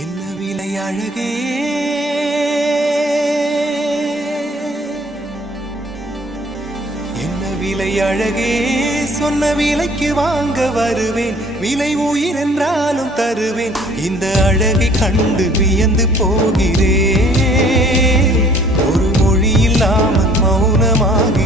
என்ன விலை அழகே, என்ன விலை அழகே, சொன்ன விலைக்கு வாங்க வருவேன். விலை உயிர் என்றாலும் தருவேன். இந்த அழகை கண்டு வியந்து போகிறேன். ஒரு மொழி இல்லாமல் மௌனமாக